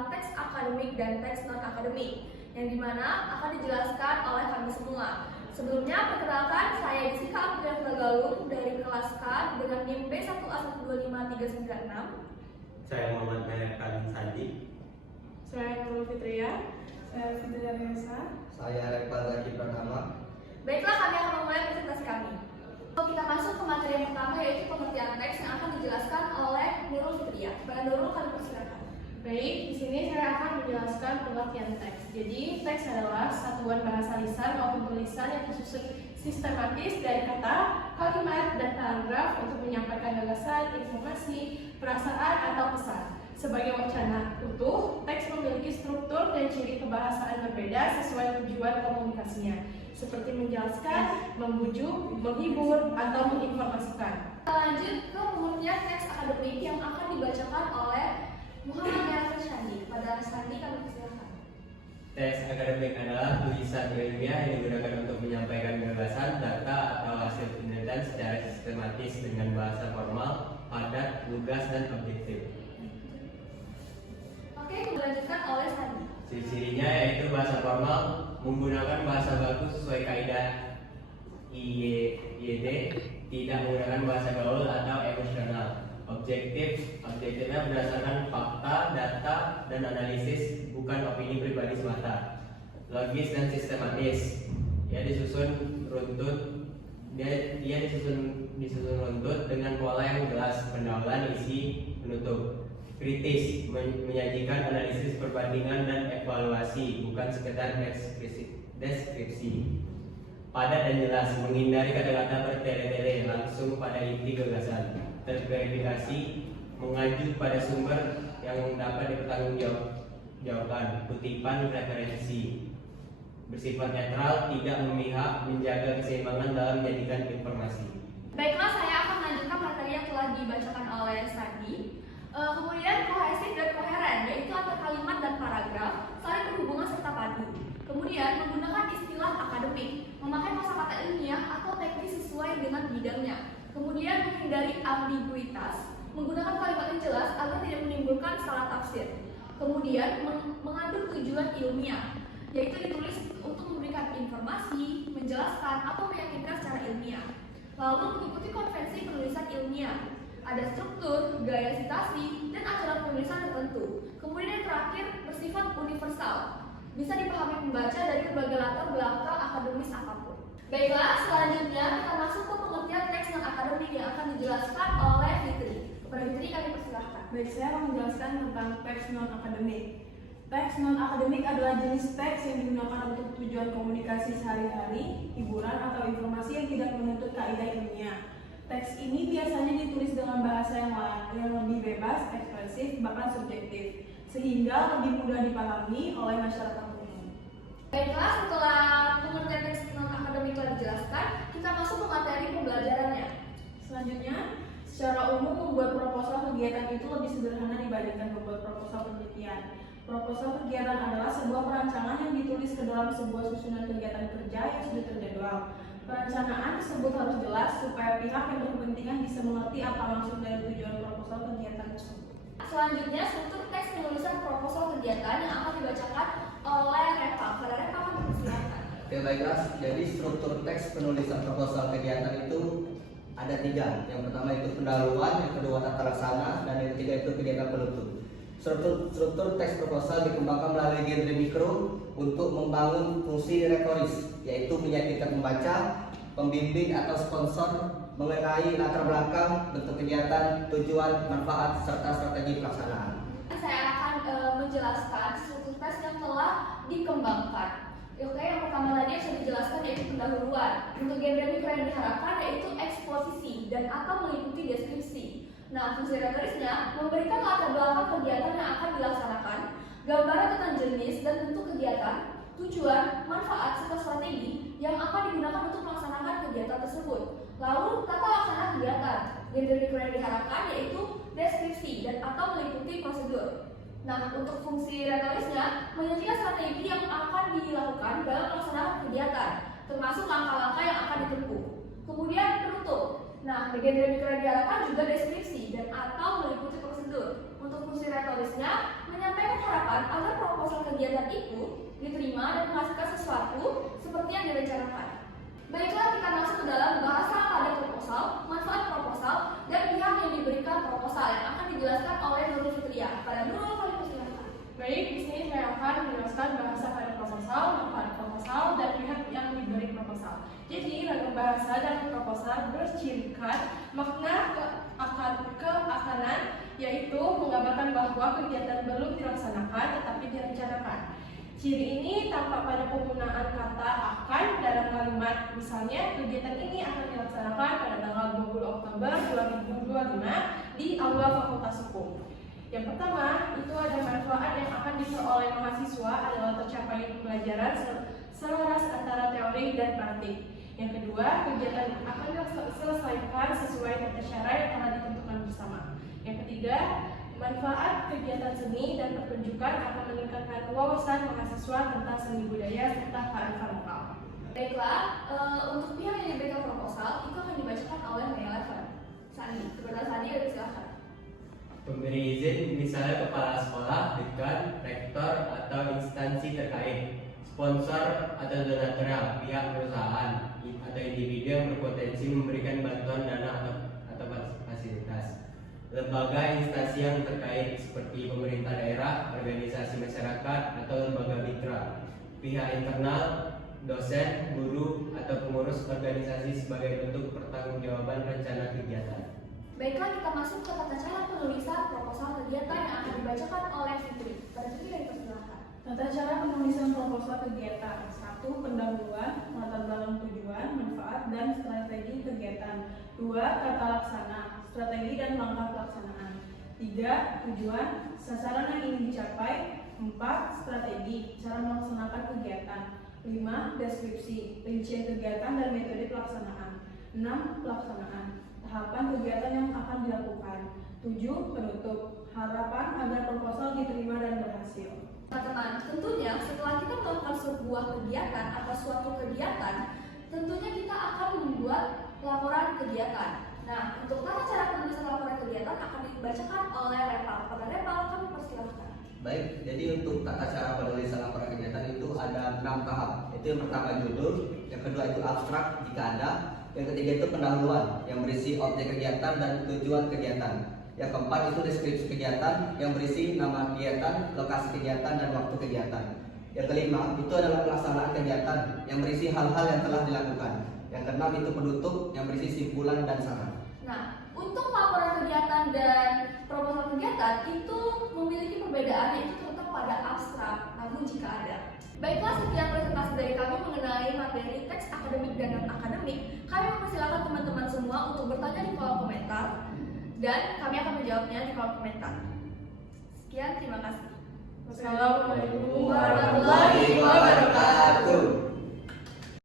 tentang teks akademik dan teks non-akademik, yang dimana akan dijelaskan oleh kami semua. Sebelumnya, perkenalkan, saya Jessica Aprilia Galung dari kelas K dengan NIM B1A125396. Saya Muhammad Melkan Sandi. Saya Nurul Fitria. Saya Fitria Reza. Saya Rekpal Zaki Pratama. Baiklah, kami akan memulai presentasi kami. Kita masuk ke materi yang pertama, yaitu pengertian teks yang akan dijelaskan oleh Nurul Fitria. Pada Nurul, kami persilakan. Baik, di sini saya akan menjelaskan pengertian teks. Jadi, teks adalah satuan bahasa lisan maupun tulisan yang tersusun sistematis dari kata, kalimat, dan paragraf untuk menyampaikan gagasan, informasi, perasaan, atau pesan. Sebagai wacana utuh, teks memiliki struktur dan ciri kebahasaan berbeda sesuai tujuan komunikasinya, seperti menjelaskan, membujuk, menghibur, atau menginformasikan. Kita lanjut ke pengertian teks akademik yang akan dibacakan oleh Muhammad Melkan Sandi. Pada Sandi, kami persilakan. Teks akademik adalah tulisan ilmiah yang digunakan untuk menyampaikan gagasan, data, atau hasil penelitian secara sistematis dengan bahasa formal, padat, lugas, dan objektif. Oke, dilanjutkan oleh Sandi. Ciri-cirinya yaitu bahasa formal, menggunakan bahasa baku sesuai kaidah IYD, tidak menggunakan bahasa gaul atau emosional. Objektifnya berdasarkan fakta, data, dan analisis, bukan opini pribadi semata. Logis dan sistematis. Ia disusun runtut dengan pola yang jelas, pendahuluan, isi, penutup. Kritis, menyajikan analisis perbandingan dan evaluasi, bukan sekedar deskripsi. Padat dan jelas, menghindari kata-kata bertele-tele, langsung pada inti gagasan. Terverifikasi, mengacu pada sumber yang dapat dipertanggungjawabkan. Kutipan referensi, bersifat netral, tidak memihak, menjaga keseimbangan dalam menyajikan informasi. Baiklah, saya akan melanjutkan materi yang telah dibacakan oleh Sandi. Kemudian kohesif dan koheren, yaitu antar kalimat dan paragraf saling berhubungan serta padu. Kemudian menggunakan istilah akademik, memakai kosakata ilmiah atau teknis sesuai dengan bidangnya. Kemudian menghindari ambiguitas, menggunakan kalimat yang jelas agar tidak menimbulkan salah tafsir. Kemudian mengandung tujuan ilmiah, yaitu ditulis untuk memberikan informasi, menjelaskan, atau meyakinkan secara ilmiah. Lalu mengikuti konvensi penulisan ilmiah. Ada struktur, gaya sitasi, dan ajaran penulisan tertentu. Kemudian yang terakhir bersifat universal, bisa dipahami pembaca dari berbagai latar belakang akademis apapun. Baiklah, selanjutnya kita masuk ke pengertian teks non-akademik yang akan dijelaskan oleh Fitri. Kepada Fitri, kami persilahkan. Baik, saya akan menjelaskan tentang teks non-akademik. Teks non-akademik adalah jenis teks yang digunakan untuk tujuan komunikasi sehari-hari, hiburan, atau informasi yang tidak menuntut kaidah ilmiah. Teks ini biasanya ditulis dengan bahasa yang lebih bebas, ekspresif, bahkan subjektif, sehingga lebih mudah dipahami oleh masyarakat umum. Baiklah, setelah pengertian teks non-akademik telah dijelaskan, kita masuk ke materi pembelajarannya. Selanjutnya, secara umum membuat proposal kegiatan itu lebih sederhana dibandingkan membuat proposal penelitian. Proposal kegiatan adalah sebuah perancangan yang ditulis ke dalam sebuah susunan kegiatan kerja yang sudah terjadwal. Perencanaan tersebut harus jelas supaya pihak yang berkepentingan bisa mengerti apa maksud dari tujuan proposal kegiatan tersebut. Selanjutnya, struktur teks penulisan proposal kegiatan yang akan dibacakan oleh Reva. Pada Reva, kami persilakan. Oke, baiklah. Jadi struktur teks penulisan proposal kegiatan itu ada 3. Yang pertama itu pendahuluan, yang kedua tata laksana, dan yang ketiga itu kegiatan penutup. Struktur teks proposal dikembangkan melalui genre mikro untuk membangun fungsi retoris, yaitu meyakinkan pembaca, pembimbing atau sponsor mengenai latar belakang, bentuk kegiatan, tujuan, manfaat, serta strategi pelaksanaan. Saya akan menjelaskan struktur teks yang telah dikembangkan. Oke, yang pertama tadi yang sudah dijelaskan yaitu pendahuluan. Untuk genre mikro yang diharapkan yaitu eksposisi dan atau mengikuti deskripsi. Nah, fungsi retorisnya memberikan latar belakang kegiatan yang akan dilaksanakan, gambaran tentang jenis dan bentuk kegiatan, tujuan, manfaat, serta strategi yang akan digunakan untuk melaksanakan kegiatan tersebut. Lalu, tata laksana kegiatan. Genre mikro yang diharapkan yaitu deskripsi dan atau mengikuti prosedur. Nah, untuk fungsi retorisnya menyajikan strategi yang akan dilakukan dalam melaksanakan kegiatan, termasuk langkah-langkah yang akan ditempuh. Kemudian penutup. Nah, bagian dari mikro yang diharapkan juga deskripsi dan atau meliputi prosedur. Untuk fungsi retorisnya menyampaikan harapan kegiatan itu diterima dan menghasilkan sesuatu seperti yang direncanakan. Baiklah, kita masuk ke dalam bahasa pada proposal, manfaat proposal, dan pihak yang diberikan proposal yang akan dijelaskan oleh Nurul Fitria. Pada Nurul, kami persilakan. Baik, di sini saya akan menjelaskan bahasa pada proposal, manfaat proposal, dan pihak yang diberi proposal. Jadi, ragam bahasa dan proposal bercirikan makna keakanan, yaitu menggambarkan bahwa kegiatan belum dilaksanakan tetapi direncanakan. Ciri ini tampak pada penggunaan kata akan dalam kalimat. Misalnya, kegiatan ini akan dilaksanakan pada tanggal 20 Oktober 2025 di Aula Fakultas Hukum. Yang pertama, itu ada manfaat yang akan diperoleh mahasiswa adalah tercapai pembelajaran selaras antara teori dan praktik. Yang kedua, kegiatan akan diselesaikan sesuai tata cara yang telah ditentukan bersama. Yang ketiga, manfaat kegiatan seni dan pertunjukan akan meningkatkan wawasan mahasiswa tentang seni budaya serta kearifan lokal. Baiklah, untuk pihak yang diberikan proposal itu akan dibacakan oleh Mayla Sandi. Kepada Sandi, silakan. Pemberi izin misalnya kepala sekolah, dekan, rektor, atau instansi terkait, sponsor atau donatur, pihak perusahaan, atau individu yang berpotensi memberikan bantuan dana atau fasilitas. Lembaga instansi yang terkait seperti pemerintah daerah, organisasi masyarakat, atau lembaga mitra, pihak internal, dosen, guru, atau pengurus organisasi sebagai bentuk pertanggungjawaban rencana kegiatan. Baiklah, kita masuk ke tata cara penulisan proposal kegiatan yang akan dibacakan oleh Fitri. Pada Fitri, dipersilakan. Tata cara penulisan proposal kegiatan. 1. Pendahuluan, latar belakang tujuan, manfaat, dan strategi kegiatan. 2. Tata laksana, strategi dan langkah pelaksanaan. 3. Tujuan, sasaran yang ingin dicapai. 4. Strategi, cara melaksanakan kegiatan. 5. Deskripsi, rincian kegiatan dan metode pelaksanaan. 6. Pelaksanaan, tahapan kegiatan yang akan dilakukan. 7. Penutup, harapan agar proposal diterima dan berhasil. Teman-teman, tentunya setelah kita melakukan sebuah kegiatan atau suatu kegiatan, tentunya kita akan membuat laporan kegiatan. Nah, untuk tata cara penulisan laporan kegiatan akan dibacakan oleh Repal. Pada Repal, kami persilahkan. Baik, jadi untuk tata cara penulisan laporan kegiatan itu ada 6 tahap. Itu yang pertama judul, yang kedua itu abstrak jika ada, yang ketiga itu pendahuluan yang berisi objek kegiatan dan tujuan kegiatan. Yang keempat itu deskripsi kegiatan yang berisi nama kegiatan, lokasi kegiatan, dan waktu kegiatan. Yang kelima itu adalah pelaksanaan kegiatan yang berisi hal-hal yang telah dilakukan. Yang keenam itu penutup yang berisi simpulan dan saran. Nah, untuk laporan kegiatan dan proposal kegiatan itu memiliki perbedaan, yaitu tetap pada abstrak, namun jika ada. Baiklah, sekian presentasi dari kami mengenai materi teks akademik dan non-akademik. Kami mempersilakan teman-teman semua untuk bertanya di kolom komentar, dan kami akan menjawabnya di kolom komentar. Sekian, terima kasih. Wassalamualaikum warahmatullahi wabarakatuh.